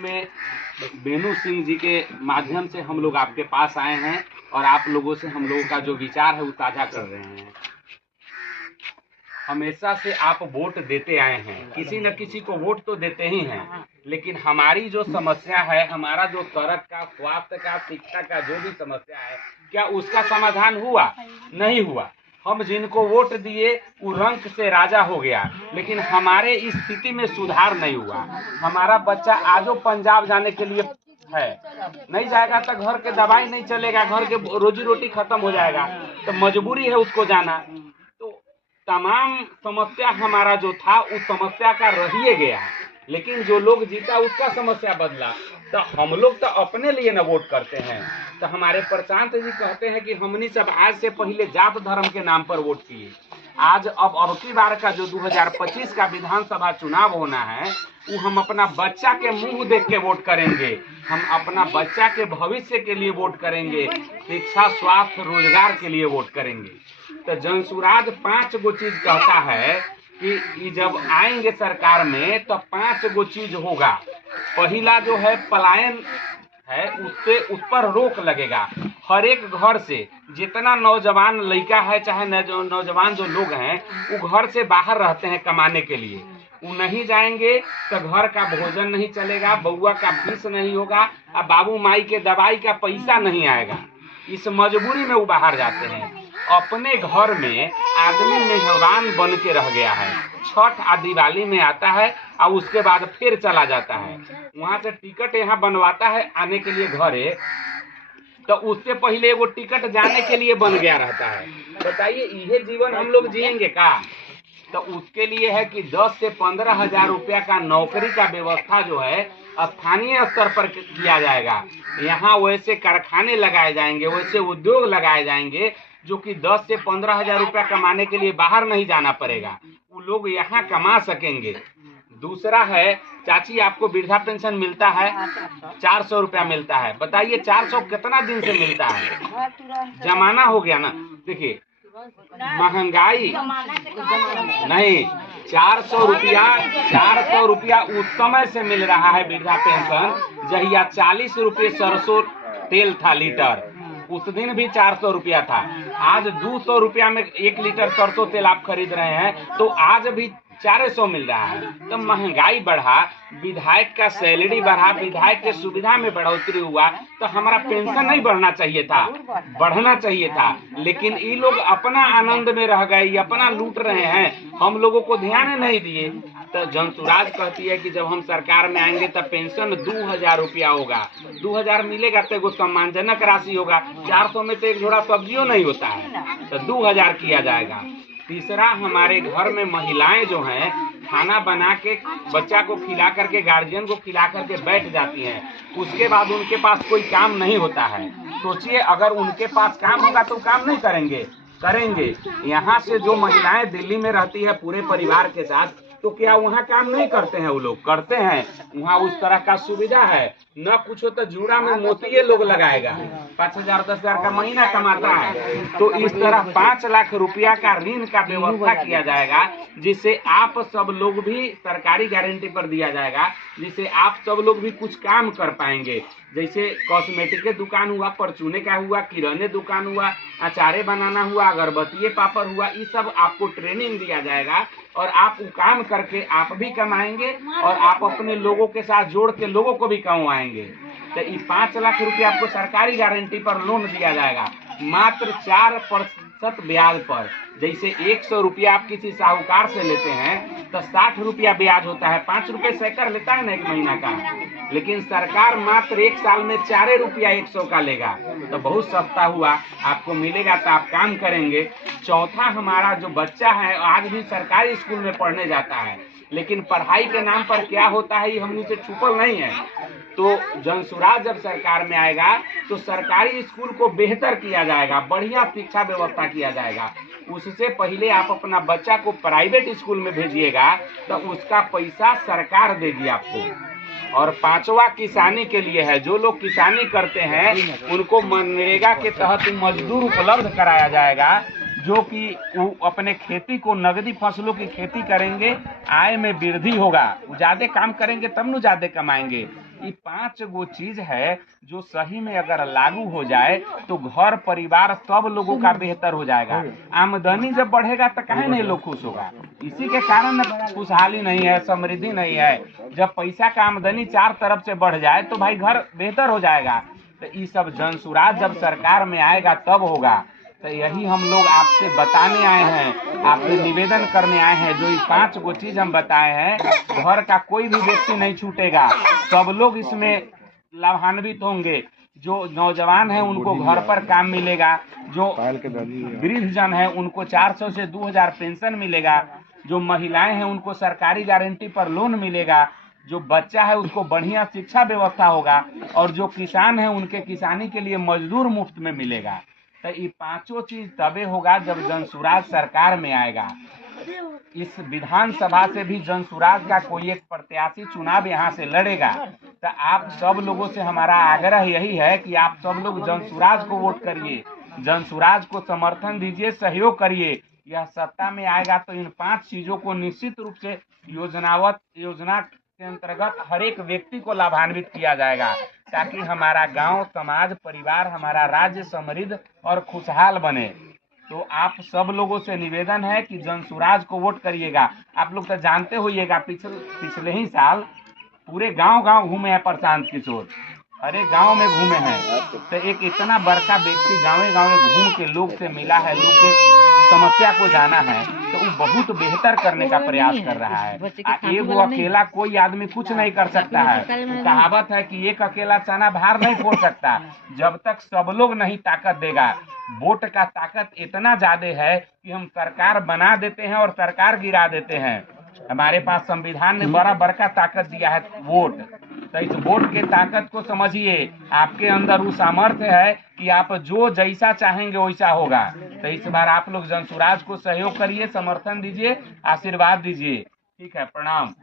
में बेनू सिंह जी के माध्यम से हम लोग आपके पास आए हैं और आप लोगों से हम लोगों का जो विचार है वो साझा कर रहे हैं। हमेशा से आप वोट देते आए हैं, किसी न किसी को वोट तो देते ही हैं, लेकिन हमारी जो समस्या है, हमारा जो सड़क का, स्वास्थ्य का, शिक्षा का जो भी समस्या है, क्या उसका समाधान हुआ? नहीं हुआ। हम जिनको वोट दिए वो रंक से राजा हो गया, लेकिन हमारे इस स्थिति में सुधार नहीं हुआ। हमारा बच्चा आजो पंजाब जाने के लिए है, नहीं जाएगा तो घर के दवाई नहीं चलेगा, घर के रोजी रोटी खत्म हो जाएगा, तो मजबूरी है उसको जाना। तो तमाम समस्या हमारा जो था उस समस्या का रहिए गया, लेकिन जो लोग जीता उसका समस्या बदला। तो हम लोग तो अपने लिए न वोट करते हैं। तो हमारे प्रशांत जी कहते हैं कि हमनी सब आज से पहले जात धर्म के नाम पर वोट किए। आज अब की बार का जो 2025 का विधानसभा चुनाव होना है, वो हम अपना बच्चा के मुंह देख के वोट करेंगे। हम अपना बच्चा के भविष्य के लिए वोट करेंगे, शिक्षा, स्वास्थ्य, रोजगार के लिए वोट करेंगे। तो जनसुराज 5 गो चीज कहता है कि जब आएंगे सरकार में तो 5 गो चीज होगा। पहला जो है पलायन है, उससे उस पर रोक लगेगा। हर एक घर से जितना नौजवान लड़का है, चाहे नौजवान जो लोग हैं, वो घर से बाहर रहते हैं कमाने के लिए, वो नहीं जाएंगे तो घर का भोजन नहीं चलेगा, बउआ का फीस नहीं होगा, और बाबू माई के दवाई का पैसा नहीं आएगा। इस मजबूरी में वो बाहर जाते हैं। अपने घर में आदमी मेहमान बन के रह गया है। छठ आ दिवाली में आता है और उसके बाद फिर चला जाता है। वहां से टिकट यहाँ बनवाता है आने के लिए घरे, तो उससे पहले वो टिकट जाने के लिए बन गया रहता है। बताइए, यह जीवन हम लोग जिएंगे का? तो उसके लिए है कि 10 से 15 हजार रुपया का नौकरी का व्यवस्था जो है स्थानीय स्तर पर किया जाएगा। यहाँ वैसे कारखाने लगाए जाएंगे, वैसे उद्योग लगाए जाएंगे जो कि 10 से 15 हजार रुपया कमाने के लिए बाहर नहीं जाना पड़ेगा, वो लोग यहाँ कमा सकेंगे। दूसरा है, चाची आपको वृद्धा पेंशन मिलता है, 400 रुपया मिलता है। बताइए 400 कितना दिन से मिलता है? जमाना हो गया ना। देखिए महंगाई नहीं, 400 रुपया उस समय से मिल रहा है वृद्धा पेंशन जहिया 40 रुपये सरसों तेल था लीटर, उस दिन भी 400 रुपया था। आज 200 रुपया में 1 लीटर सरसों तेल आप खरीद रहे हैं, तो आज भी 400 मिल रहा है। तो महंगाई बढ़ा, विधायक का सैलरी बढ़ा, विधायक के सुविधा में बढ़ोतरी हुआ, तो हमारा पेंशन नहीं बढ़ना चाहिए था, बढ़ना चाहिए था। लेकिन ये लोग अपना आनंद में रह गए, ये अपना लूट रहे हैं, हम लोगों को ध्यान नहीं दिए। तो जनसुराज कहती है कि जब हम सरकार में आएंगे तब पेंशन 2000 रुपया होगा। 2000 मिलेगा तो एगो सम्मानजनक राशि होगा। 400 में तो एक झोड़ा सब्जियों नहीं होता है, तो 2000 किया जाएगा। तीसरा, हमारे घर में महिलाएं जो हैं खाना बना के बच्चा को खिला करके, गार्जियन को खिला करके बैठ जाती हैं, उसके बाद उनके पास कोई काम नहीं होता है। सोचिए, अगर उनके पास काम होगा तो काम नहीं करेंगे। यहाँ से जो महिलाएं दिल्ली में रहती है पूरे परिवार के साथ, तो क्या वहाँ काम नहीं करते हैं? वो लोग करते हैं। वहाँ उस तरह का सुविधा है, न कुछ हो तो जूड़ा में मोतिये लोग लगाएगा, 5000 10,000 का महीना कमाता है। तो इस तरह 5 लाख रुपया का ऋण का व्यवस्था किया जाएगा, जिससे आप सब लोग भी सरकारी गारंटी पर दिया जाएगा, जिससे आप सब लोग भी कुछ काम कर पाएंगे। जैसे कॉस्मेटिक के दुकान हुआ, परचूने का हुआ, किराने दुकान हुआ, अचारे बनाना हुआ, अगरबत्ती पापड़ हुआ, ये सब आपको ट्रेनिंग दिया जाएगा और आप वो काम करके आप भी कमाएंगे और आप अपने लोगों के साथ जोड़ के लोगों को भी कमाएंगे। तो ये 5 लाख रुपया आपको सरकारी गारंटी पर लोन दिया जाएगा, मात्र 4% ब्याज पर। जैसे 100 रुपया आप किसी साहूकार से लेते हैं तो 60 रुपया ब्याज होता है, 5 रुपये सैकर लेता है ना 1 महीना का, लेकिन सरकार मात्र 1 साल में 4 रुपया 100 का लेगा। तो बहुत सस्ता हुआ, आपको मिलेगा तो आप काम करेंगे। चौथा, हमारा जो बच्चा है आज भी सरकारी स्कूल में पढ़ने जाता है, लेकिन पढ़ाई के नाम पर क्या होता है ये हमने से छुपल नहीं है। तो जनसुराज जब सरकार में आएगा तो सरकारी स्कूल को बेहतर किया जाएगा, बढ़िया शिक्षा व्यवस्था किया जाएगा। उससे पहले आप अपना बच्चा को प्राइवेट स्कूल में भेजिएगा तो उसका पैसा सरकार देगी आपको। और 5वां किसानी के लिए है, जो लोग किसानी करते हैं उनको मनरेगा के तहत मजदूर उपलब्ध कराया जाएगा, जो कि वो अपने खेती को, नगदी फसलों की खेती करेंगे, आय में वृद्धि होगा। ज्यादा काम करेंगे तब न ज्यादा कमाएंगे। ये 5 गो चीज है जो सही में अगर लागू हो जाए तो घर परिवार सब लोगों का बेहतर हो जाएगा। आमदनी जब बढ़ेगा तो काहे नहीं लोग खुश होगा। इसी के कारण खुशहाली नहीं है, समृद्धि नहीं है। जब पैसा का आमदनी 4 तरफ से बढ़ जाए तो भाई घर बेहतर हो जाएगा। तो ये सब जनसुराज जब सरकार में आएगा तब होगा। तो यही हम लोग आपसे बताने आए हैं, आपसे निवेदन करने आए हैं। जो ये 5 गो चीज हम बताए हैं, घर का कोई भी व्यक्ति नहीं छूटेगा, सब लोग इसमें लाभान्वित होंगे। जो नौजवान है उनको घर पर काम मिलेगा, जो वृद्ध जन है उनको 400 से 2000 पेंशन मिलेगा, जो महिलाएं हैं उनको सरकारी गारंटी पर लोन मिलेगा, जो बच्चा है उसको बढ़िया शिक्षा व्यवस्था होगा, और जो किसान है उनके किसानी के लिए मजदूर मुफ्त में मिलेगा। तो ये 5 चीज तबे होगा जब जनसुराज सरकार में आएगा। इस विधानसभा से भी जनसुराज का कोई एक प्रत्याशी चुनाव यहाँ से लड़ेगा। तो आप सब लोगों से हमारा आग्रह यही है कि आप सब लोग जनसुराज को वोट करिए, जनसुराज को समर्थन दीजिए, सहयोग करिए। यह सत्ता में आएगा तो इन 5 चीजों को निश्चित रूप से योजना के अंतर्गत हर एक व्यक्ति को लाभान्वित किया जाएगा, ताकि हमारा गांव, समाज, परिवार, हमारा राज्य समृद्ध और खुशहाल बने। तो आप सब लोगों से निवेदन है कि जनसुराज को वोट करिएगा। आप लोग तो जानते होइएगा, पिछले ही साल पूरे गांव घूमे हैं प्रशांत किशोर, अरे गांव में घूमे हैं। तो एक इतना बड़का व्यक्ति गाँव घूम के लोग से मिला है, लोग के समस्या को जाना है, तो वो बहुत बेहतर करने का प्रयास कर रहा है। एक अकेला कोई आदमी कुछ नहीं कर सकता है। तो कहावत है कि एक अकेला चना भार नहीं फोड़ सकता। जब तक सब लोग नहीं ताकत देगा। वोट का ताकत इतना ज्यादा है कि हम सरकार बना देते हैं और सरकार गिरा देते हैं। हमारे पास संविधान ने बड़ा ताकत दिया है, वोट। तो इस वोट के ताकत को समझिए, आपके अंदर वो सामर्थ्य है कि आप जो जैसा चाहेंगे वैसा होगा। तो इस बार आप लोग जनसुराज को सहयोग करिए, समर्थन दीजिए, आशीर्वाद दीजिए। ठीक है, प्रणाम।